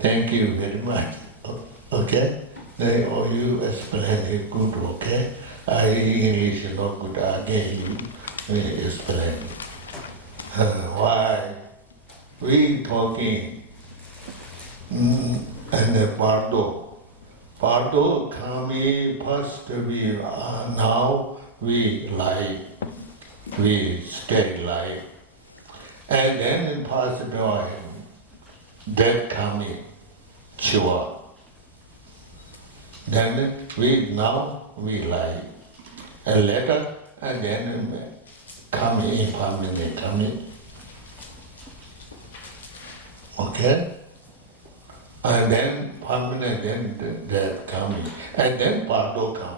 Thank you very much. Okay? You explain it good, okay? I English is not good. Again, you explain. Why we talking and the Bardo. Bardo coming first we now we lie, we stay life. And then pass away, death coming, Shiva. Then we lie. And later, and then come impermanent coming. Okay? And then permanent, then death coming. And then Bardo come.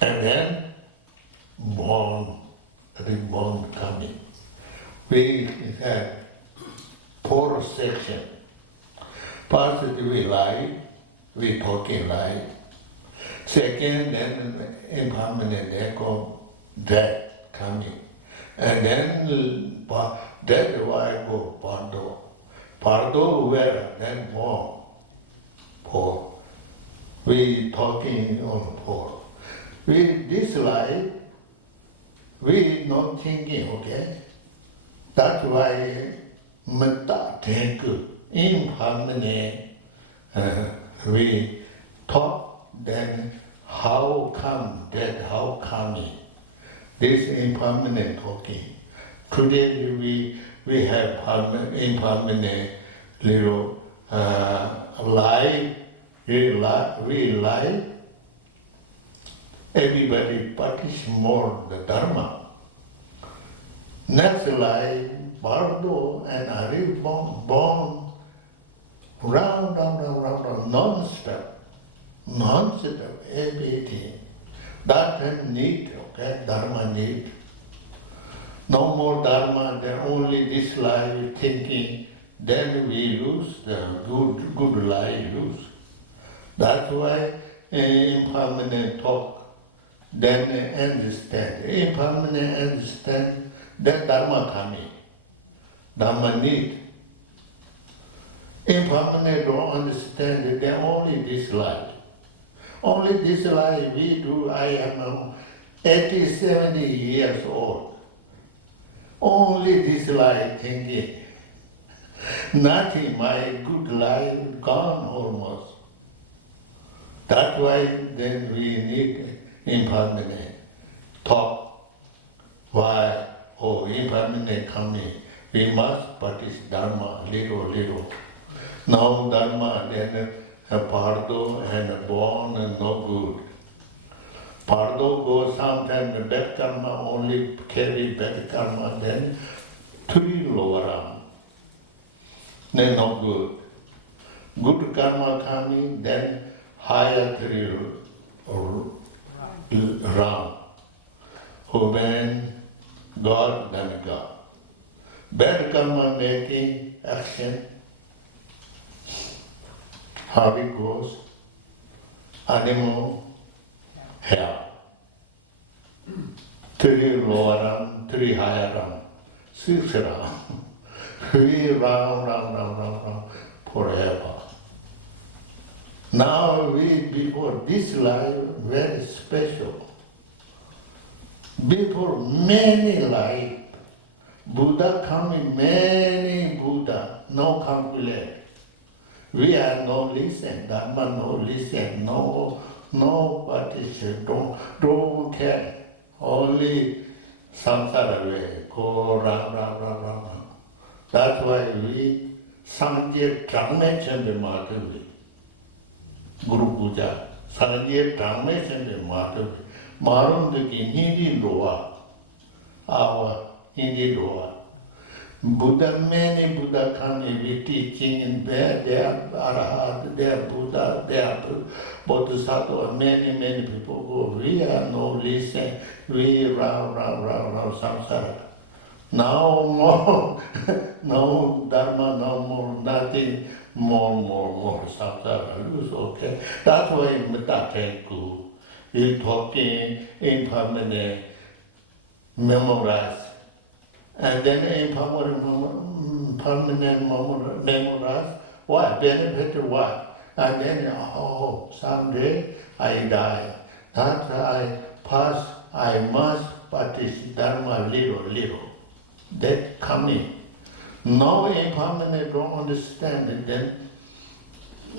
And then born, reborn coming. We have four sections. First, we lie, we talking lie. Second, then impermanent echo, death coming. And then death why go Pardo. Pardo where then born. Four. We talking on four. We this life, we not thinking, okay? That's why metta think impermanent. We talk, then how come that, how coming? This impermanent talking. Today we have impermanent little life, we lie. Everybody practice more the Dharma. Next life, Bardo and Ari born round, non-stop, everything. That time need, okay, Dharma need. No more Dharma, then only this life thinking, then we lose the good life lose. That's why impermanent talk, then understand. Impermanent understand, then Dharma coming. Dharma need. Impermanent don't understand, then only this life. Only this life we do, I am 80, 70 years old. Only this life thinking. Nothing, my good life gone almost. That's why then we need impermanent talk. Why? Oh, impermanent coming. We must practice Dharma little. Now Dharma, then Pardo and born and no good. Pardo goes sometimes bad karma, only carry bad karma, then three lower arm. Then no good. Good karma coming, then higher three round. Who then God, then God. Bad karma making action. How it goes? Animal, hell. Three lower round, three higher round, 6 round. We round forever. Now before this life, very special. Before many life, Buddha coming, many Buddha, no calculate. We are no listen, Dharma no listen, no participation, don't care. Only samsara way, go round. That's why we Sangye Drangme Chande Madhavi. Guru Puja, Sangye Drangme Chande Madhavi. Marundaki Hindi Loa, our Hindi Loa. Buddha, many Buddha coming with teaching, and they are Arahat, they are Buddha, they are Bodhisattva, many people go. We are no listen, we round samsara. Now more, no Dharma, no more, nothing, more samsara lose, okay? That's why Mitatenku is talking impermanent, memorize. and then permanent memories, what benefit what? And then, someday I die. That I pass, I must practice Dharma little. That coming. No impermanent don't understand it, then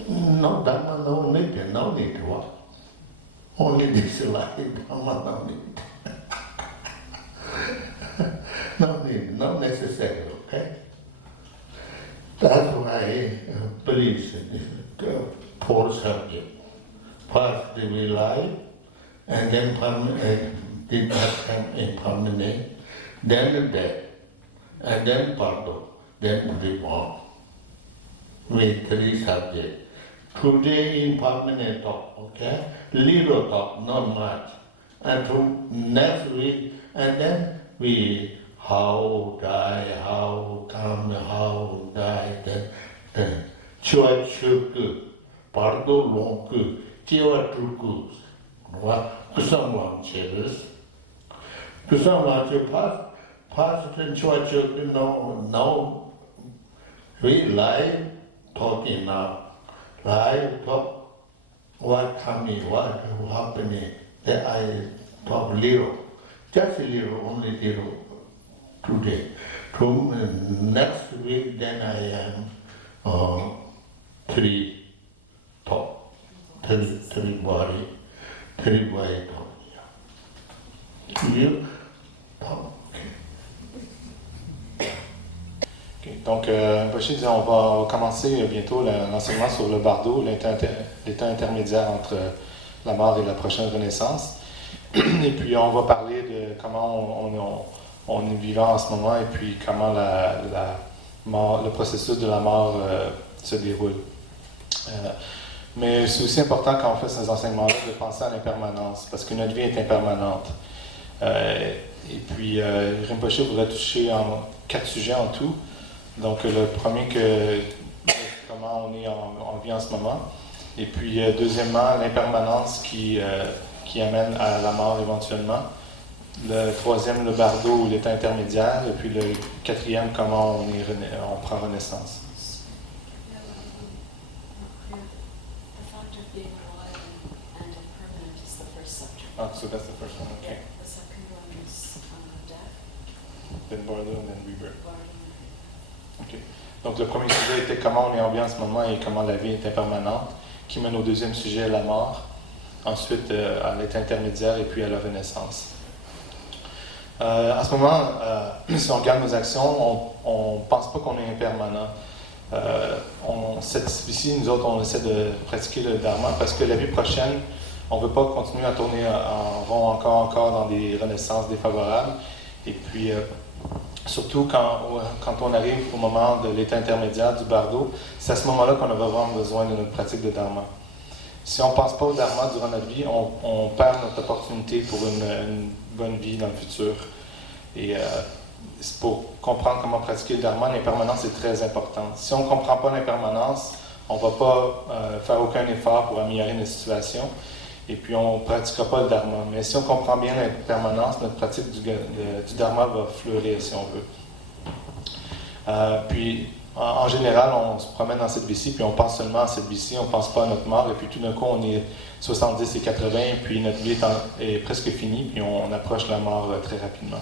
no Dharma, no need what? Only this life, Dharma, no need. No need, not necessary, okay? That's why I believe in this four subject. First, the life, and then did not come impermanent, then death, and then pardon, then reborn. With three subjects. Today impermanent talk, okay? Little talk, not much. And to next week, and then we how die, how come, how die, then chua chuku, pardo longu, chiwa truku, kusangwang cheris. Kusangwang che pass and chua chuku, no, we lie talking now. Live talk, what coming, what happening, that I talk little, just a little, only little today. Next week, then I am three talk, three body talk. You talk. Okay. Donc, Rinpoché disait, on va commencer bientôt l'enseignement sur le bardo, l'état intermédiaire entre la mort et la prochaine renaissance. Et puis, on va parler de comment on est vivant en ce moment et puis comment le processus de la mort se déroule. Mais c'est aussi important quand on fait ces enseignements-là de penser à l'impermanence, parce que notre vie est impermanente. Et puis, Rinpoché voudrait toucher 4 sujets en tout. Donc, le premier, comment on est en vie en ce moment. Et puis, deuxièmement, l'impermanence qui amène à la mort éventuellement. Le troisième, le bardo ou l'état intermédiaire. Et puis, le quatrième, comment on prend renaissance. Oh, so that's the first one, okay. The second one is death. Then bardo and then rebirth. Okay. Donc, le premier sujet était comment on est en vie en ce moment et comment la vie est impermanente, qui mène au deuxième sujet, la mort, ensuite à l'état intermédiaire et puis à la renaissance. À ce moment, si on regarde nos actions, on ne pense pas qu'on est impermanent. Ici, nous autres, on essaie de pratiquer le dharma parce que la vie prochaine, on ne veut pas continuer à tourner en rond encore dans des renaissances défavorables. Et puis, surtout quand on arrive au moment de l'état intermédiaire du bardo, c'est à ce moment-là qu'on a vraiment besoin de notre pratique de dharma. Si on ne pense pas au dharma durant notre vie, on perd notre opportunité pour une bonne vie dans le futur. Et pour comprendre comment pratiquer le dharma, l'impermanence est très importante. Si on ne comprend pas l'impermanence, on ne va pas faire aucun effort pour améliorer notre situation. Et puis, on ne pratiquera pas le dharma. Mais si on comprend bien l'impermanence, notre pratique du dharma va fleurir, si on veut. Puis, en général, on se promène dans cette vie-ci, puis on pense seulement à cette vie-ci, on ne pense pas à notre mort, et puis tout d'un coup, on est 70 et 80, puis notre vie est presque finie, puis on approche la mort très rapidement.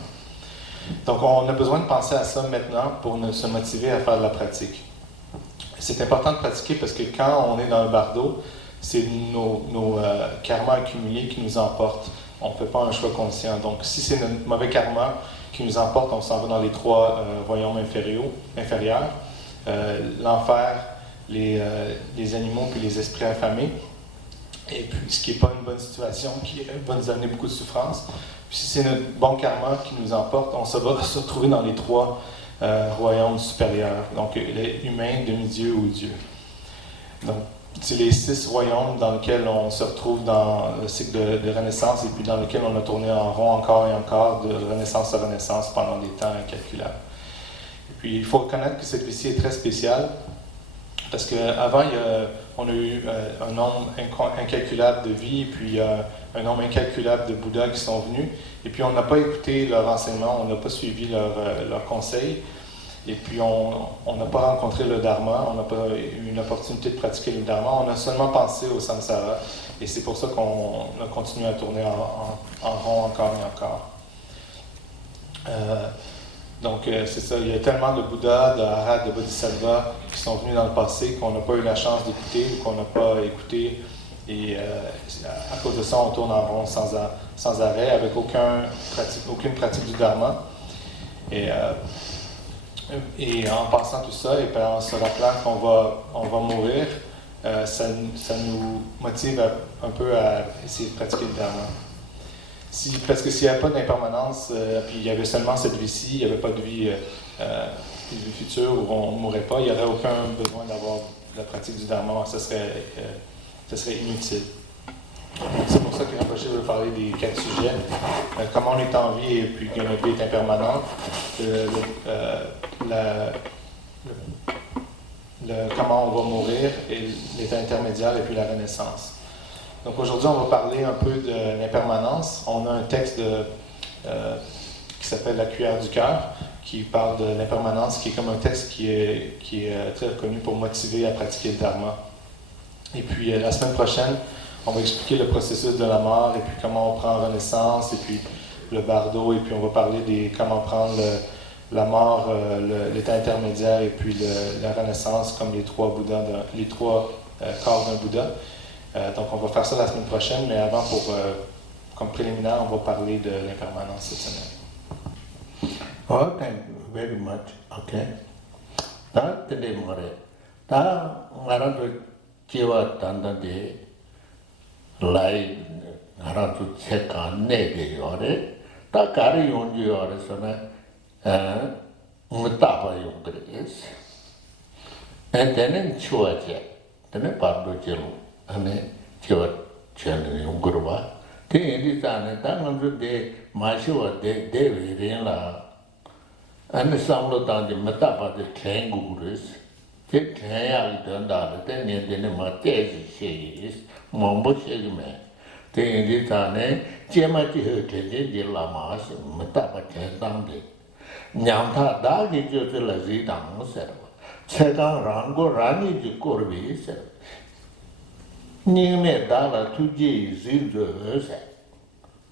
Donc, on a besoin de penser à ça maintenant pour se motiver à faire de la pratique. C'est important de pratiquer parce que quand on est dans le bardo, c'est nos karmas accumulés qui nous emportent. On ne fait pas un choix conscient. Donc, si c'est notre mauvais karma qui nous emporte, on s'en va dans les 3 royaumes inférieurs. L'enfer, les animaux puis les esprits affamés. Et puis, ce qui n'est pas une bonne situation, qui va nous amener beaucoup de souffrance. Puis, si c'est notre bon karma qui nous emporte, on va se retrouver dans les 3 royaumes supérieurs. Donc, les humains, demi-dieux ou Dieu. Donc, c'est les 6 royaumes dans lesquels on se retrouve dans le cycle de renaissance et puis dans lesquels on a tourné en rond encore et encore de renaissance à renaissance pendant des temps incalculables. Et puis, il faut reconnaître que cette vie-ci est très spéciale Parce qu'avant, on a eu un nombre incalculable de vies, puis un nombre incalculable de Bouddhas qui sont venus, et puis on n'a pas écouté leur enseignement, on n'a pas suivi leurs conseils, et puis on n'a pas rencontré le Dharma, on n'a pas eu une opportunité de pratiquer le Dharma, on a seulement pensé au samsara, et c'est pour ça qu'on a continué à tourner en rond encore et encore. Donc, c'est ça, il y a tellement de Bouddhas, de Arhats, de Bodhisattvas qui sont venus dans le passé qu'on n'a pas eu la chance d'écouter ou qu'on n'a pas écouté. Et à cause de ça, on tourne en rond sans arrêt, avec aucune pratique du Dharma. Et en pensant tout ça, et en se rappelant qu'on va mourir, ça nous motive un peu à essayer de pratiquer le Dharma. Parce que s'il n'y avait pas d'impermanence, puis il y avait seulement cette vie-ci, il n'y avait pas de vie future où on ne mourrait pas, il n'y aurait aucun besoin d'avoir la pratique du Dharma, ça serait inutile. C'est pour ça que Rinpoche veut parler des 4 sujets. Comment on est en vie et puis que notre vie est impermanente, comment on va mourir, et l'état intermédiaire et puis la renaissance. Donc aujourd'hui, on va parler un peu de l'impermanence. On a un texte qui s'appelle La cuillère du cœur, qui parle de l'impermanence, qui est comme un texte qui est très reconnu pour motiver à pratiquer le Dharma. Et puis la semaine prochaine, on va expliquer le processus de la mort, et puis comment on prend renaissance, et puis le bardo, et puis on va parler de comment prendre la mort, l'état intermédiaire, et puis la renaissance comme les 3 Bouddhas, les 3 corps d'un Bouddha. Donc, on va faire ça la semaine prochaine, mais avant, comme préliminaire, on va parler de l'impermanence cette semaine. Oh, thank you very much. Okay. Ta tele more. Ta ngarato chiwa tanda de lai ngarato cheka ne de yore. Ta kari yonju yore sona mutaba yongres. And then chua che. Then pardo chelo. ane chiwa chene yungurwa. Te indi tane, ta nganzu de mashiwa de dewe rin la, ane samlo tangde matapa de ten guguris, te ten yagi tanda, te nyendene ma tezi shegis, mambo shegime. Te indi tane, jema chihe tenje je la maas, matapa ten tangde. Nyamta dagi jote la zidang serwa, chekang rango rani ji korbi serwa. Ningme dala tuji zilzo se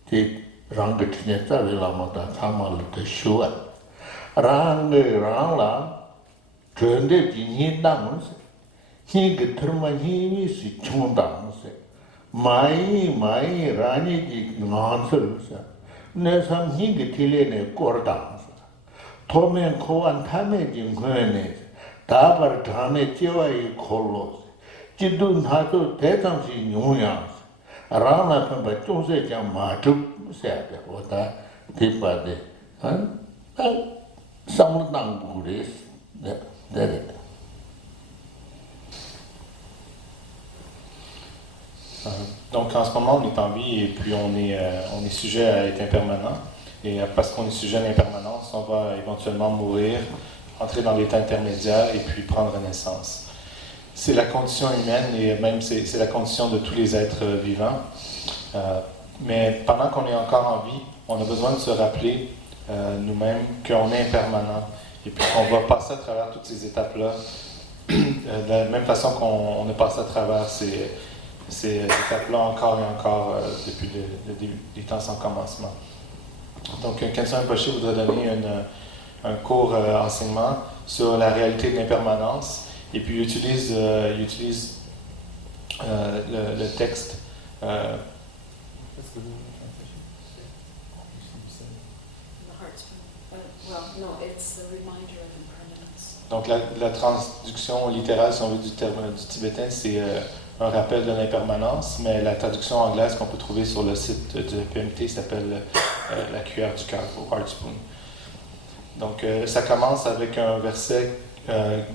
ti rang tine tawe lama ta tamal te shuwa rang la chönde ji ni dang se hi ge therma hi ni si chung dang se mai rani ji ngan se ne sam hi ge tile ne kor dang se tomen ko an thame ji ngene ta par dhame chewa yi kholo Chidun Hatu Tetamsi Nyuyang, Rana Pamba Chungse Jam Matup said, what I did by the Samutang Buddhist. Donc en ce moment, on est en vie et puis on est sujet à être impermanent. Et parce qu'on est sujet à l'impermanence, on va éventuellement mourir, entrer dans l'état intermédiaire et puis prendre naissance. C'est la condition humaine et même c'est la condition de tous les êtres vivants. Mais pendant qu'on est encore en vie, on a besoin de se rappeler nous-mêmes qu'on est impermanent et puis qu'on va passer à travers toutes ces étapes-là de la même façon qu'on a passé à travers ces étapes-là encore et encore depuis le début des temps sans commencement. Donc, Khenso Rinpoche voudrait donner un court enseignement sur la réalité de l'impermanence. Et puis, il utilise le texte. Donc, la traduction littérale, si on veut, du tibétain, c'est un rappel de l'impermanence, mais la traduction anglaise qu'on peut trouver sur le site du PMT s'appelle La cuillère du cœur, ou Heart Spoon. Donc, ça commence avec un verset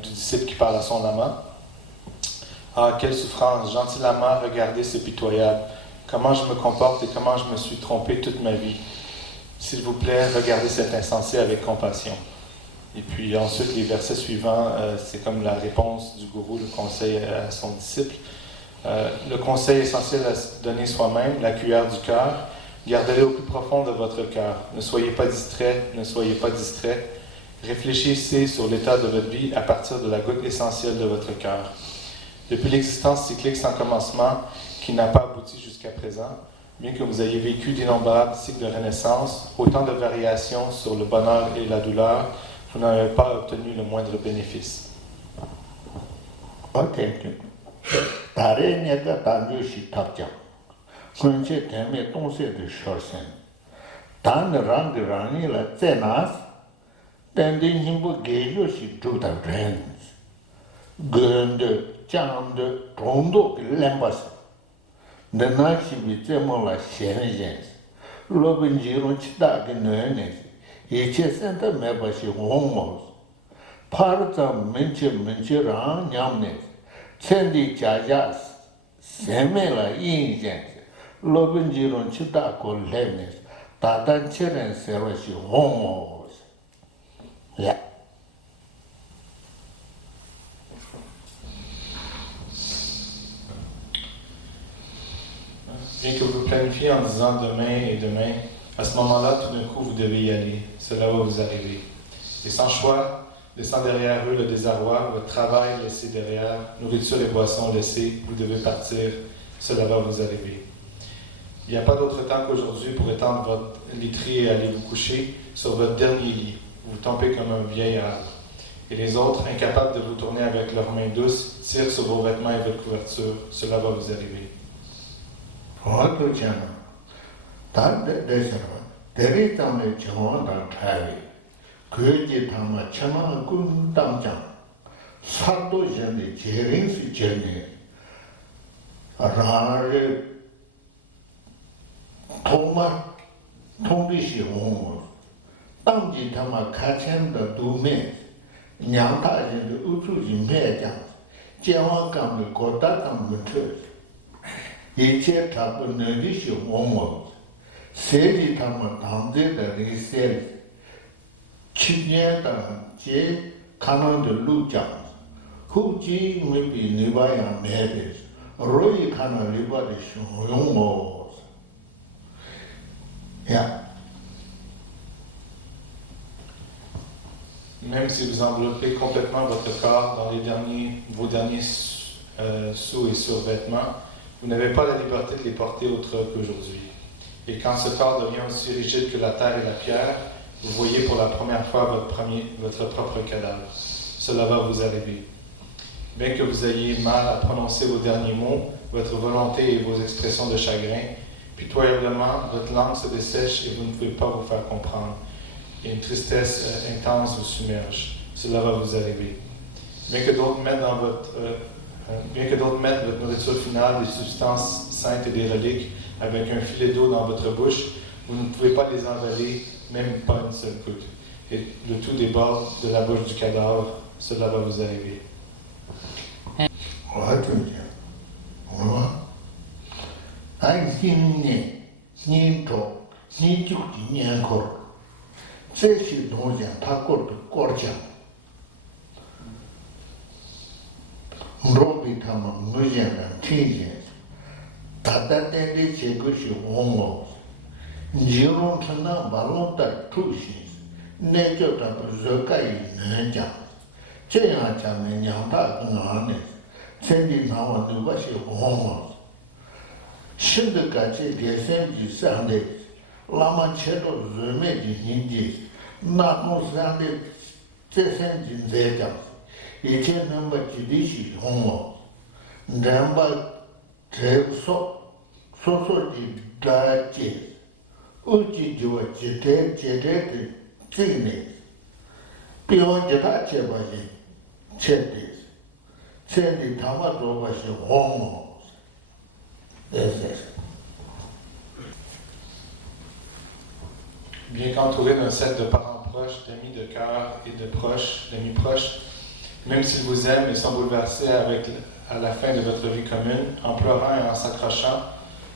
du disciple qui parle à son lama. Ah, quelle souffrance, gentil lama, regardez ce pitoyable. Comment je me comporte et comment je me suis trompé toute ma vie. S'il vous plaît, regardez cet insensé avec compassion. Et puis ensuite, les versets suivants, c'est comme la réponse du gourou, le conseil à son disciple. Le conseil essentiel à se donner soi-même, la cuillère du cœur, gardez-le au plus profond de votre cœur. Ne soyez pas distrait, ne soyez pas distrait. Réfléchissez sur l'état de votre vie à partir de la goutte essentielle de votre cœur. Depuis l'existence cyclique sans commencement, qui n'a pas abouti jusqu'à présent, bien que vous ayez vécu d'innombrables cycles de renaissance, autant de variations sur le bonheur et la douleur, vous n'avez pas obtenu le moindre bénéfice. 어떻게 다른 내가 단주시 탑장 근처 때문에 동세도 쇼센 단랑 랑이라 제나스 댄딩 힘부 게요시 두다 렌스 근데 장도 동도 렘바스 내나시 비제몰라 셴젠스 로빈지로 치다게 너네 이체 센터 매바시 홍모 파르자 menche 냠네 천디 자자 세메라 인젠스 로빈지론 치다고 렘네 다단체는 세로시 홍모 야 Bien que vous planifiez en disant demain et demain, à ce moment-là, tout d'un coup, vous devez y aller. Cela va vous arriver. Et sans choix, laissant derrière eux le désarroi, votre travail laissé derrière, nourriture et boissons laissées, vous devez partir. Cela va vous arriver. Il n'y a pas d'autre temps qu'aujourd'hui pour étendre votre literie et aller vous coucher sur votre dernier lit. Vous tombez comme un vieil arbre. Et les autres, incapables de vous tourner avec leurs mains douces, tirent sur vos vêtements et votre couverture. Cela va vous arriver. 어떠잖아. 다데서 데리tam에 정원다 타위. 그지 담아 천만 군당장. 사도 전에 제링스 전에 라를 통마 통리시 홍. 당지 담아 가천的두메. 냥다진의 우주지 매장. 제왕감을 고다당 문터. 이체 타고 너리시 오모 세리 타면 담대다 리셀 치냐다 제 카나도 루자 후지 미비 니바야 메데 로이 카나 리바데 쇼용모 야 Même si vous enveloppez complètement votre corps dans vos derniers sous et survêtements, vous n'avez pas la liberté de les porter autre qu'aujourd'hui. Et quand ce corps devient aussi rigide que la terre et la pierre, vous voyez pour la première fois votre propre cadavre. Cela va vous arriver. Bien que vous ayez mal à prononcer vos derniers mots, votre volonté et vos expressions de chagrin, pitoyablement, votre langue se dessèche et vous ne pouvez pas vous faire comprendre. Et une tristesse intense vous submerge. Cela va vous arriver. Bien que d'autres mettent votre nourriture finale, des substances saintes et des reliques, avec un filet d'eau dans votre bouche, vous ne pouvez pas les avaler, même pas une seule goutte. Et le tout déborde de la bouche du cadavre. Cela va vous arriver. 로비 타마 무제나 티제 다다데데 제것이 오모 지론 천나 발론다 투시 내저다 저가이 내자 제야 자면 냥다 응아네 생기 나와 누가시 오모 신드까지 대선지 상대 라만체도 르메디 힌지 나노산데 제선지 제자 이제 넘버 지디시 홍모 넘버 소소지 다지 우지지와 제대 지네 비원제다 제바지 체디 담아도 것이 홍모 Bien qu'entouré d'un cercle de parents proches, d'amis de cœur et d'amis proches, même s'ils vous aiment et sont bouleversés à la fin de votre vie commune, en pleurant et en s'accrochant,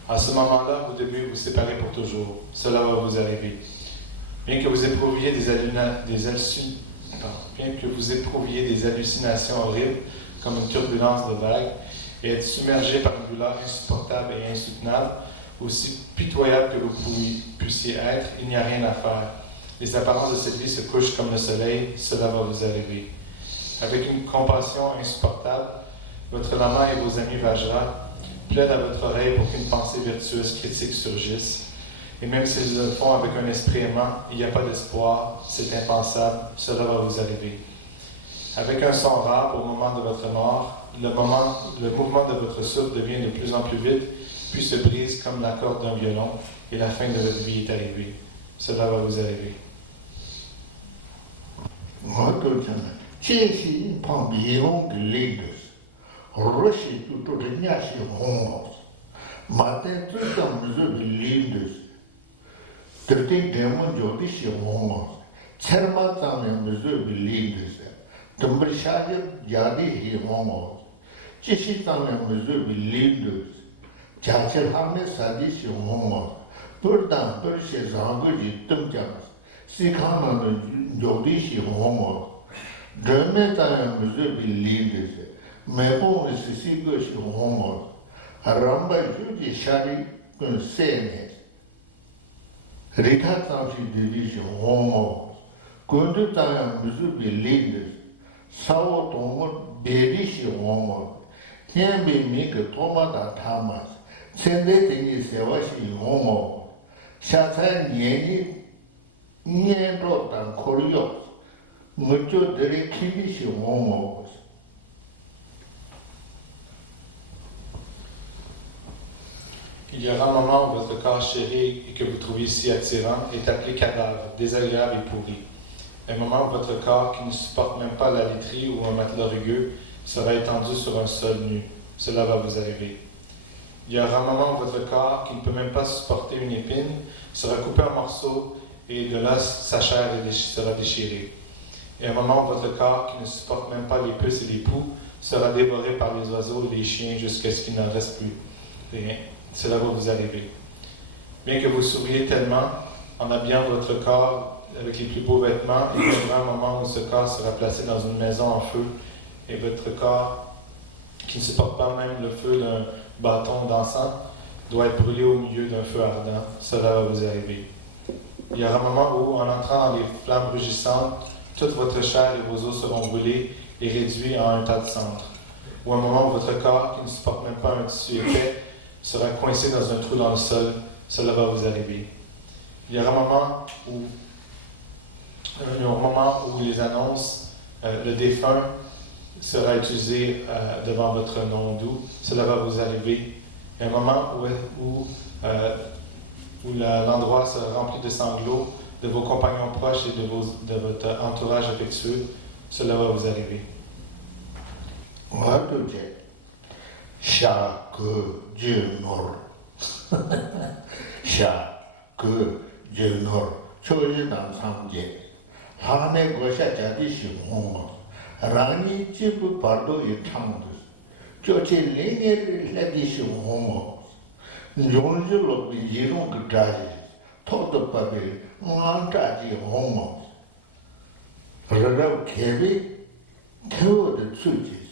à ce moment-là, vous devez vous séparer pour toujours. Cela va vous arriver. Bien que vous éprouviez des Bien que vous éprouviez des hallucinations horribles, comme une turbulence de vagues, et être submergé par une douleur insupportable et insoutenable, aussi pitoyable que vous puissiez être, il n'y a rien à faire. Les apparences de cette vie se couchent comme le soleil, cela va vous arriver. Avec une compassion insupportable, votre lama et vos amis Vajra plaident à votre oreille pour qu'une pensée vertueuse critique surgisse. Et même s'ils le font avec un esprit aimant, il n'y a pas d'espoir, c'est impensable, cela va vous arriver. Avec un son rare au moment de votre mort, le mouvement de votre souffle devient de plus en plus vite, puis se brise comme la corde d'un violon, et la fin de votre vie est arrivée. Cela va vous arriver. Il y aura un moment où votre corps chéri et que vous trouvez si attirant est appelé cadavre, désagréable et pourri. Un moment où votre corps, qui ne supporte même pas la literie ou un matelas rugueux, sera étendu sur un sol nu. Cela va vous arriver. Il y aura un moment où votre corps, qui ne peut même pas supporter une épine, sera coupé en morceaux et de là, sa chair sera déchirée. Et un moment où votre corps, qui ne supporte même pas les puces et les poux, sera dévoré par les oiseaux et les chiens jusqu'à ce qu'il n'en reste plus rien. Cela va vous arriver. Bien que vous souriez tellement, en habillant votre corps avec les plus beaux vêtements, il y aura un moment où ce corps sera placé dans une maison en feu, et votre corps, qui ne supporte pas même le feu d'un bâton d'encens, doit être brûlé au milieu d'un feu ardent. Cela va vous arriver. Il y aura un moment où, en entrant dans les flammes rugissantes, toute votre chair et vos os seront brûlés et réduits en un tas de cendres. Ou un moment où votre corps, qui ne supporte même pas un tissu épais, sera coincé dans un trou dans le sol. Cela va vous arriver. Il y aura un moment où les annonces, le défunt sera utilisé devant votre nom doux. Cela va vous arriver. Il y a un moment où l'endroit sera rempli de sanglots de vos compagnons proches et de votre entourage affectueux. Cela va vous arriver. Chaque Dieu nord. Chaque Dieu nord. Choisi dans samedi. Hane gosha jadi shimong. Rani jibu pardo yitangdus. Chochi linge legi shimong. Njonjulo bijirung gdaji. Todo pabi ngantaji hong. Rarav kebi teo de tsuji.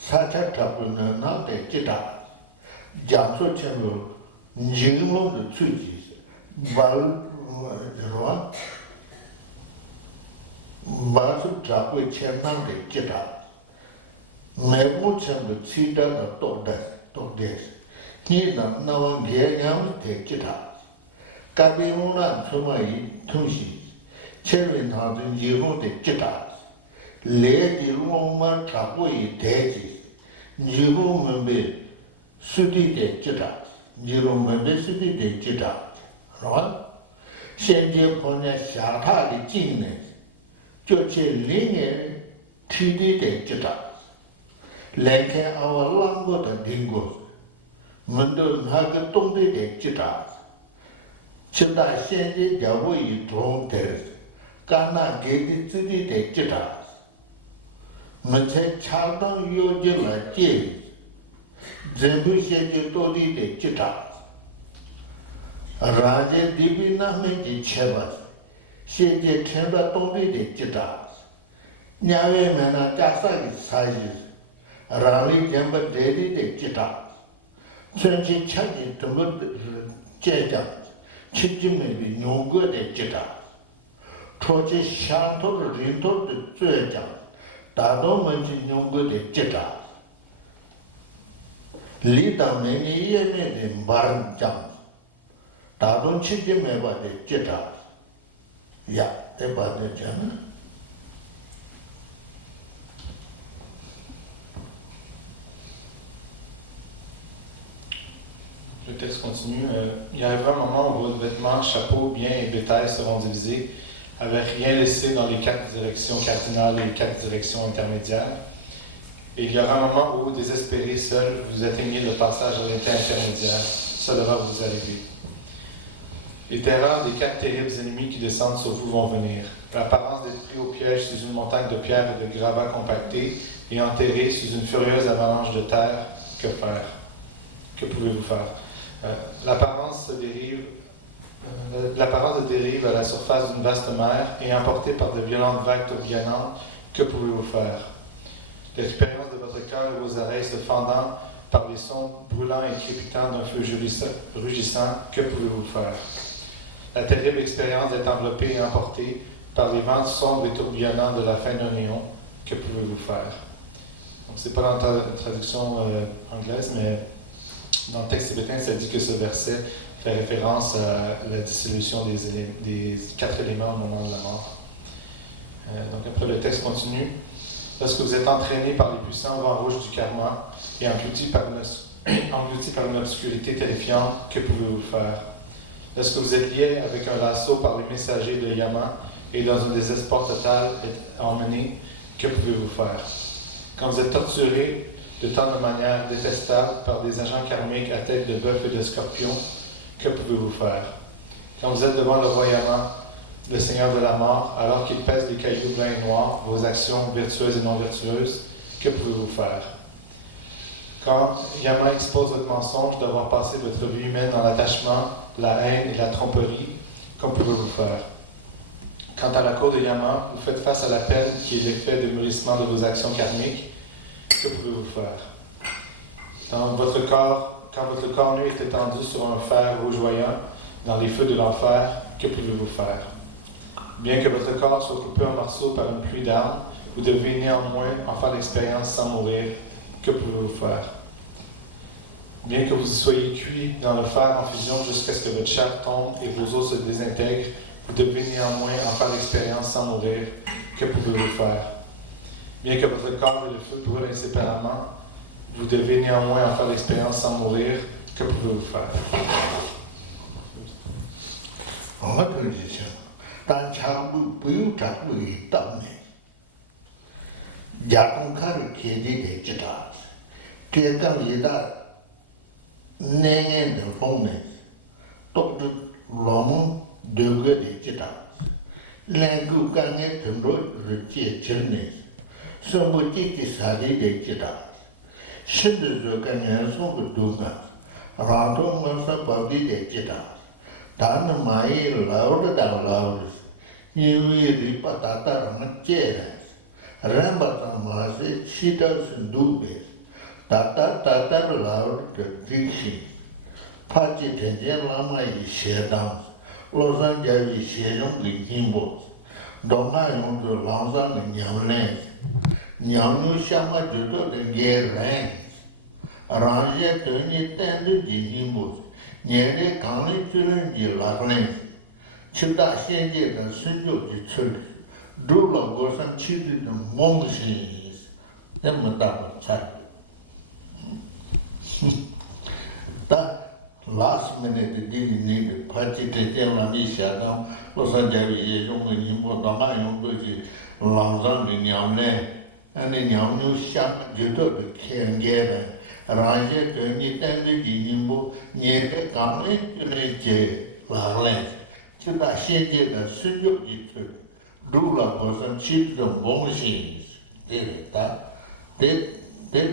사차 잡는 나한테 지다 장소 채로 인증로도 추지 말로와 마수 잡고 채난데 지다 매고 채로 치다가 또대 니는 나와 개념이 되지다 까비무나 그마이 통시 채로 나도 이로도 지다 레디 로마 잡고이 대지 니로면베 수디데 지다 니로면베 수디데 지다 로 현재 보내 샤타리 진네 저체 링에 티디데 지다 랭케 아와랑고다 딩고 문도 하게 동데데 지다 지다 현재 야고이 동데 까나 게디 지디데 지다 Mache chaldang yoje la je, zembu sheje todi de chita. Raje dibi na me je cheba, sheje cheba todi de chita. Nyave mena jasa sayi rali jamba dedi de jita chunchi chaji tumbu jeja chijime bi nyungu de jita chochi shantor rintor de zueja dado manchi nyungu de jita li dang meni yeme de mbaran jam dado chijime ba de jita ya e ba de jana. Le texte continue. Il arrivera un moment où vos vêtements, chapeaux, biens et bétail seront divisés, avec rien laissé dans les 4 directions cardinales et les 4 directions intermédiaires. Et il y aura un moment où, désespérés seuls, vous atteignez le passage à l'inter-intermédiaire. Cela va vous arriver. Les terreurs des 4 terribles ennemis qui descendent sur vous vont venir. L'apparence d'être pris au piège sous une montagne de pierres et de gravats compactés et enterrés sous une furieuse avalanche de terre. Que faire? Que pouvez-vous faire? L'apparence de dérive à la surface d'une vaste mer et emportée par de violentes vagues tourbillonnantes, que pouvez-vous faire? L'expérience de votre cœur et vos oreilles se fendant par les sons brûlants et crépitants d'un feu rugissant, que pouvez-vous faire? La terrible expérience d'être enveloppé et emporté par les vents sombres et tourbillonnants de la fin d'un néon, que pouvez-vous faire? Donc, c'est pas dans la traduction anglaise, mais dans le texte tibétain, ça dit que ce verset fait référence à la dissolution des 4 éléments au moment de la mort. Donc après, le texte continue. Lorsque vous êtes entraîné par les puissants vents rouges du karma et englouti par une obscurité terrifiante, que pouvez-vous faire? Lorsque vous êtes lié avec un lasso par les messagers de Yama et dans un désespoir total emmené, que pouvez-vous faire? Quand vous êtes torturé de tant de manières détestables par des agents karmiques à tête de bœuf et de scorpion, que pouvez-vous faire? Quand vous êtes devant le roi Yama, le seigneur de la mort, alors qu'il pèse les cailloux blancs et noirs, vos actions vertueuses et non vertueuses, que pouvez-vous faire? Quand Yama expose votre mensonge d'avoir passé votre vie humaine dans l'attachement, la haine et la tromperie, que pouvez-vous faire? Quand à la cour de Yama, vous faites face à la peine qui est l'effet de mûrissement de vos actions karmiques, que pouvez-vous faire? Quand votre corps nu est étendu sur un fer rougeoyant dans les feux de l'enfer, que pouvez-vous faire? Bien que votre corps soit coupé en morceaux par une pluie d'armes, vous devez néanmoins en faire l'expérience sans mourir, que pouvez-vous faire? Bien que vous soyez cuit dans le fer en fusion jusqu'à ce que votre chair tombe et vos os se désintègrent, vous devez néanmoins en faire l'expérience sans mourir, que pouvez-vous faire? Bien que votre corps et le feu brûlent inséparément, vous devez néanmoins en faire l'expérience sans mourir. Que pouvez-vous faire? Somebody decided they did that. Send the Ganyan Song do that. Random was a body they did that. Dan my louder than loudest. You will patata and chairs. Rambatan was it, she doesn't do this. Tata loud the dixie. Paget and Lama is share down. Los Angeles is sharing with him both. Don't I on the Lanzan and young lands. Nyamnu shama judo de guerre arrange tuni tendu jimbus nyere kani chulun ji laklen chida shenje de sunjo ji chul dula gosan chidi de mongshi demata chat ta last minute didn't need a party to tell me shadam los angeles yong yimbo dama yong ji langzang de nyamne and in young shop, you took the can get a Raja, 20 10 Jimbo, near the coming to the Larland. To that shade, the Sujo, Dula was some cheap the bomb machines. They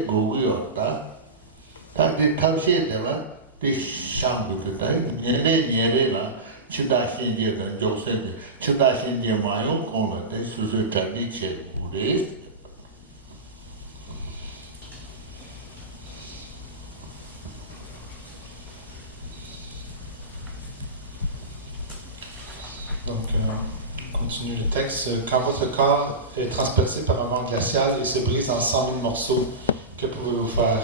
go with that. That they touch it, they shamble the time, and then Yerela, Chidashin, and Joseph, Chidashin, my own corner, they should tell each other. Buddhist. Donc, on continue le texte. Quand votre corps est transpercé par un vent glacial et se brise en 100 000 morceaux, que pouvez-vous faire?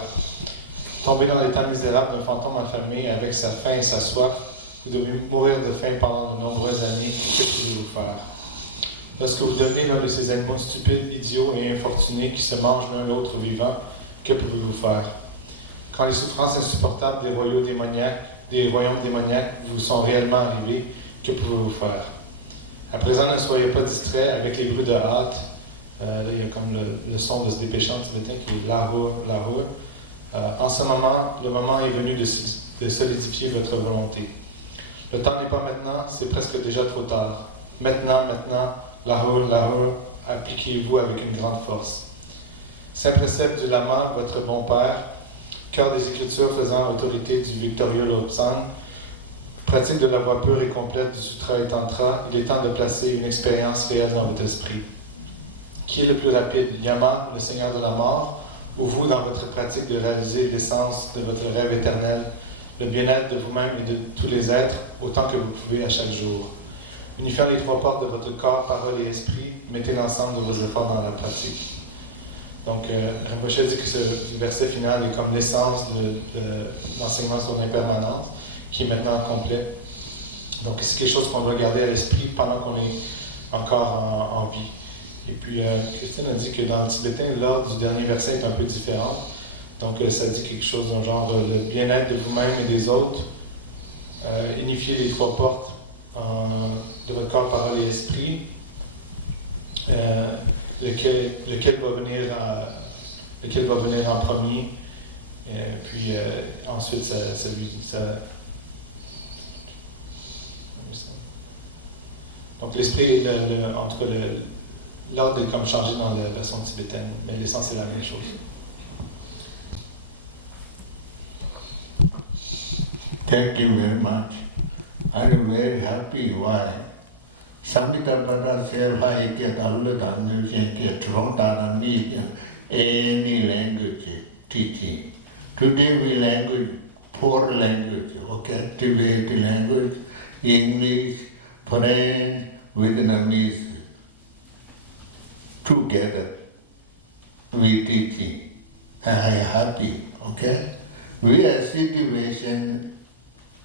Tomber dans l'état misérable d'un fantôme enfermé avec sa faim et sa soif, vous devez mourir de faim pendant de nombreuses années, que pouvez-vous faire? Lorsque vous devenez l'un de ces animaux stupides, idiots et infortunés qui se mangent l'un l'autre vivant, que pouvez-vous faire? Quand les souffrances insupportables des royaumes démoniaques vous sont réellement arrivées, que pouvez-vous faire? À présent, ne soyez pas distraits avec les bruits de hâte. Là, il y a comme le son de se dépêchant tibétain qui est lahur. En ce moment, le moment est venu de solidifier votre volonté. Le temps n'est pas maintenant, c'est presque déjà trop tard. Maintenant, lahur, appliquez-vous avec une grande force. Saint précepte du Lama, votre bon père, cœur des Écritures faisant autorité du victorieux Lobsang, pratique de la voie pure et complète du Sutra et Tantra, il est temps de placer une expérience réelle dans votre esprit. Qui est le plus rapide, Yama, le Seigneur de la mort, ou vous dans votre pratique de réaliser l'essence de votre rêve éternel, le bien-être de vous-même et de tous les êtres, autant que vous pouvez à chaque jour? Unifiant les trois portes de votre corps, parole et esprit, mettez l'ensemble de vos efforts dans la pratique. Donc, Rinpoche dit que ce verset final est comme l'essence de l'enseignement sur l'impermanence, qui est maintenant complet. Donc, c'est quelque chose qu'on doit garder à l'esprit pendant qu'on est encore en vie. Et puis, Christine a dit que dans le tibétain, l'ordre du dernier verset est un peu différent. Donc, ça dit quelque chose d'un genre le bien-être de vous-même et des autres, unifier les trois portes de votre corps, parole et esprit, lequel va venir en premier, puis ensuite donc l'esprit, en tout cas, l'ordre est comme changé dans la version tibétaine, mais l'essence est la même chose. Thank you very much. I'm very happy. Why? Samhita Bada Selva Ike Dalu Danu Jenke Tronta Nami any language teaching. Today we language 4 languages, okay? Tibetan language, English, French, Vietnamese. Together we teaching. I am happy, okay? We are situation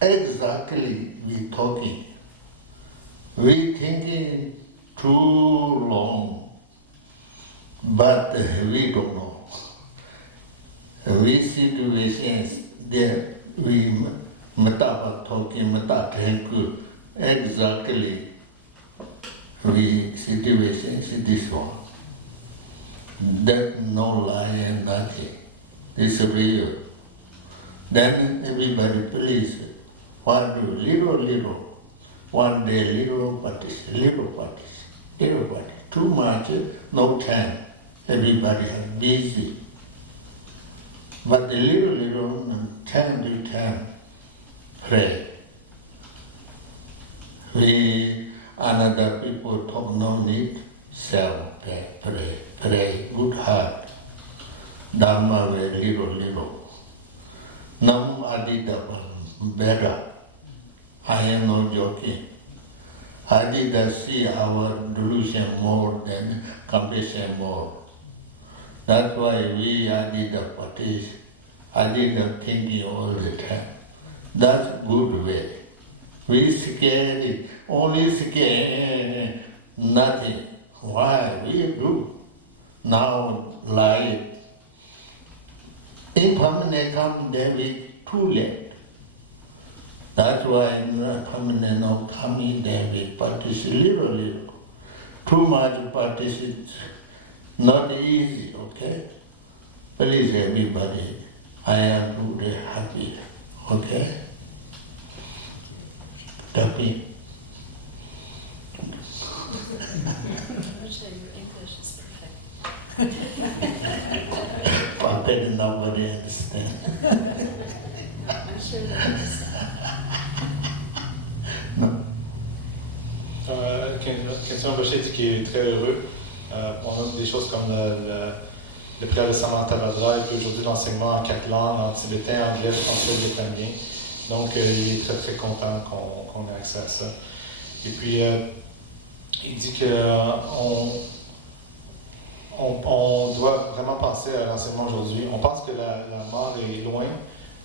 exactly we talking. We thinking too long, but we don't know. We situations there we meta talking meta thank exactly we situations this one. That no lie and nothing. It's real. Then everybody please, what do little. One day little parties. Too much, no time. Everybody is busy. But the little, time to time, pray. We, another people talk, no need, pray, good heart. Dhamma very little. Nam adidapa, better. I am not joking. Adida see our delusion more than compassion more. That's why we Adida parties, Adida thinking all the time. That's good way. We scared, only scared, nothing. Why? We do. Now life. Impermanent come, then we too late. That's why permanent not coming, then we practice little. Too much practice is not easy, okay? Please everybody, I am today happy, okay? Happy. Your English is perfect. Perfect, nobody understands. I'm sure that is. Christian Rocher dit qu'il est très heureux On a des choses comme le prix à l'enseignement Tabadra et puis aujourd'hui l'enseignement en 4 langues, en tibétain, anglais, français, vietnamien. Donc il est très très content qu'on ait accès à ça. Et puis il dit qu'on on doit vraiment penser à l'enseignement aujourd'hui. On pense que la mort est loin,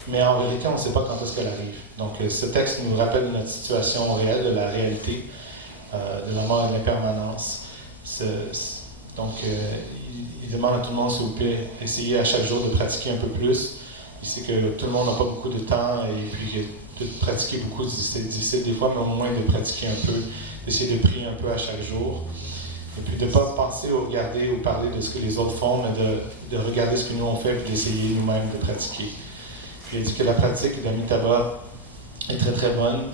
mais en réalité on ne sait pas quand est-ce qu'elle arrive. Donc ce texte nous rappelle notre situation réelle, de la réalité, de la mort et de l'impermanence. Donc, il demande à tout le monde, s'il vous plaît, d'essayer à chaque jour de pratiquer un peu plus. Il sait que tout le monde n'a pas beaucoup de temps et puis que de pratiquer beaucoup, c'est difficile des fois, mais au moins de pratiquer un peu, d'essayer de prier un peu à chaque jour. Et puis de ne pas penser ou regarder ou parler de ce que les autres font, mais de regarder ce que nous on fait et d'essayer nous-mêmes de pratiquer. Puis il dit que la pratique d'Amitabha est très très bonne.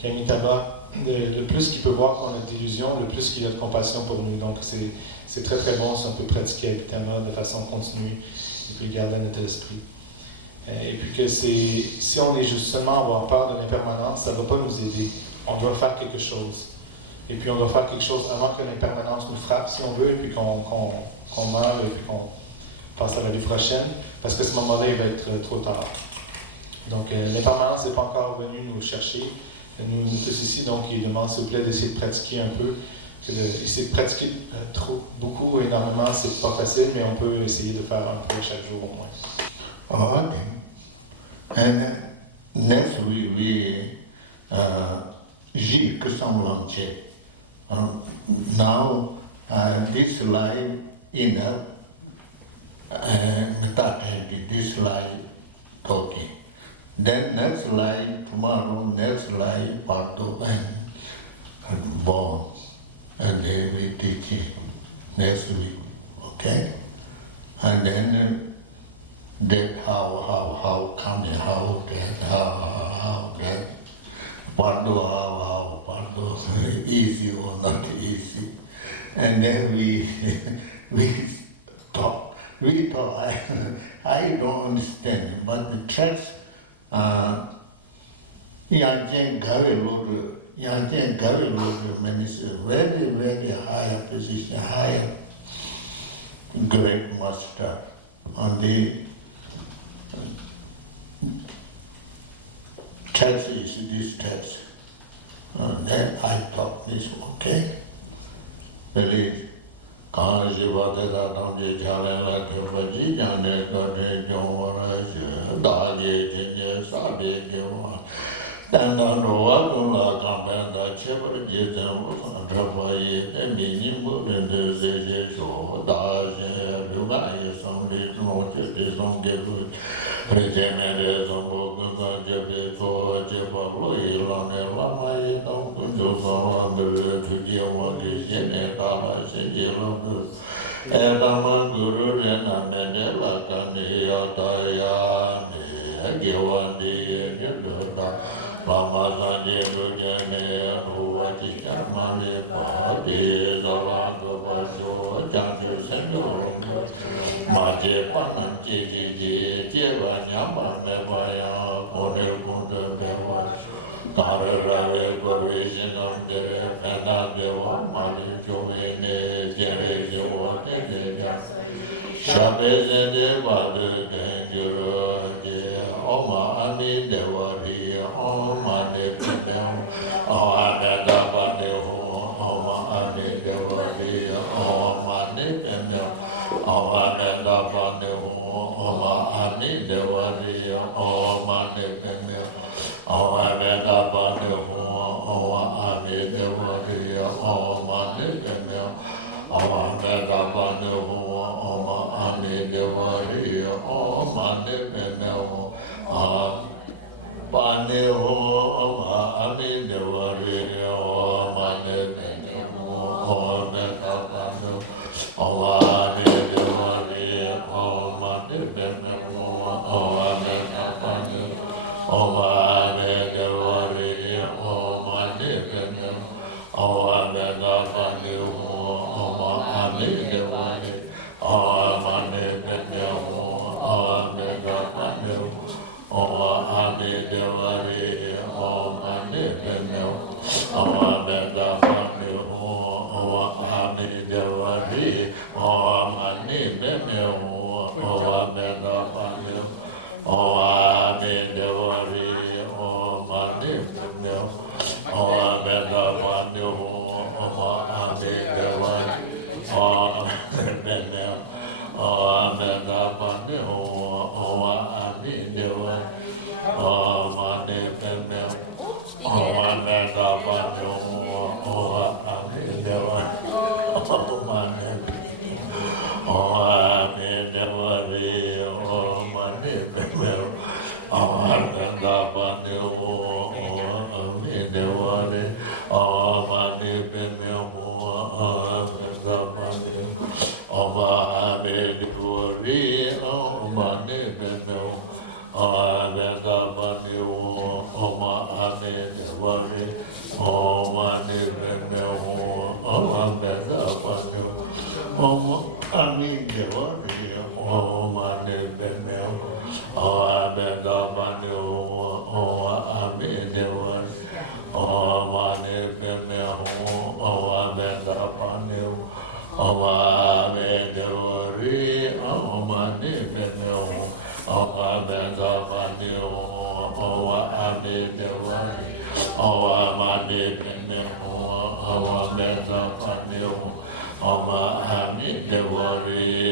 Qu'Amitabha, le plus qu'il peut voir qu'on a d'illusions, le plus qu'il a de compassion pour nous. Donc c'est très très bon si on peut pratiquer Amitabha de façon continue et puis garder notre esprit. Et puis que si on est justement avoir peur de l'impermanence, ça ne va pas nous aider. On doit faire quelque chose. Et puis on doit faire quelque chose avant que l'impermanence nous frappe, si on veut, et puis qu'on meure, et puis qu'on passe à la vie prochaine, parce que ce moment-là, il va être trop tard. Donc l'impermanence n'est pas encore venue nous chercher. Nous tous ici, donc il demande s'il vous plaît d'essayer de pratiquer un peu. Essayer de pratiquer beaucoup, énormément, c'est pas facile, mais on peut essayer de faire un peu chaque jour au moins. Okay. And next we Jik Samlanche. Now this life enough, this life talking. Then next life, tomorrow, next life, Parto and born. And they will teach it next week, okay? And then that how coming, how that, Parto, easy or not easy. And then we talk. I don't understand, but the text, Yanjian Gavilu means very, very high position, high great master on the text is this text. Then I thought this, okay? Believe. Kanjivadada Namji Jalala Kubaji Jane Kade Jomara Dagi Jinja Sabi Kiwa Dana Noa Kula Kambenda Chepa Jitan Trapayi Emini Mubindu Ziji So Daji Lugai Sambi Noche Pison Gebu Rijemere Sambo Kuka Jebi Ko Jepa Lui Lane Lamai Tam Kunjo Samandu Tujiwa Gishine Kala Sijilo Edama Guru Rena Menela Kani Atayani Agewani Nilura Lama Sanje Bujane Ruwati Shamani Pati Zalango Vajo Janju Sendu Maje Pananchi Jiji Jeva Nyama Mevaya Kone Kunda Bewa Kararave Gorishinam Dere Fena Deva Mali Jovene Jere Jewa Teja Shabe Deva Denjuru Oma Ani Devari Oma Nepinam Oma Nedavane Oma Ani Devari Oma Nepinam Oma Nedavane Oma Ani Devari Oma Nepinam Oma Nedavane Oma Ani Devari Oma Nepinam Oma Nedavane Oma Ani Devari Oma Nepinam Bane Oma Ani Devari Oma Nepinam Oma Nedavane Oma Ani Devari Oma Nepinam Oma Nedavane Oma Devari Oma Nepinam Oma Nedavane Oma Ani Devari Oma Nepinam Oma Nedavane Oma Ani Devari Oma Nepinam Oma Nedavane Oma Ani Devari ni dewa amane peme amane kapane amane dewa amane dewa re amane peme amane kapane amane dewa re amane peme amane kapane amane dewa re amane peme amane kapane amane dewa re amane peme amane kapane amane dewa re amane peme amane kapane amane dewa re amane peme amane kapane amane dewa re amane peme amane kapane amane dewa re amane peme amane kapane amane dewa re